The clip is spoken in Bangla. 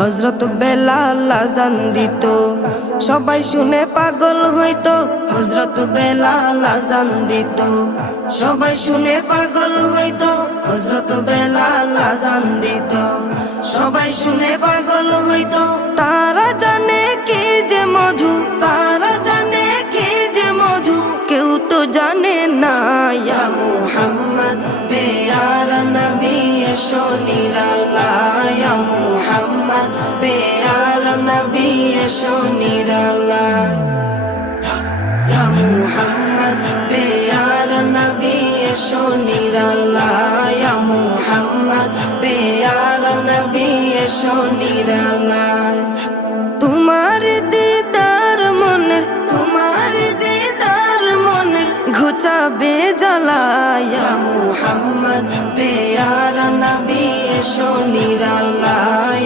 হযরত বেলাল আযান দিত, সবাই শুনে পাগল হইতো। হযরত বেলাল আযান দিত, সবাই শুনে পাগল হইতো। হযরত বেলাল আযান দিত, সবাই শুনে পাগল হইতো। তারা জানে কি যে মধু, তারা জানে কি যে মধু, কেউ তো জানে না। ইয়া মুহাম্মদ পেয়ারা নবী এসো নিরালায়, ইয়া মুহাম্মদ পেয়ারা নবী এসো নিরালায়, ইয়া মুহাম্মদ পেয়ারা নবী এসো নিরালায়, ইয়া মুহাম্মদ পেয়ারা নবী এসো নিরালায়। তোমার দিদার মনের, তোমার দিদার মনের ঘুচাবে জ্বালা। ইয়া মুহাম্মদ পেয়ারা নবী এসো নিরালায়।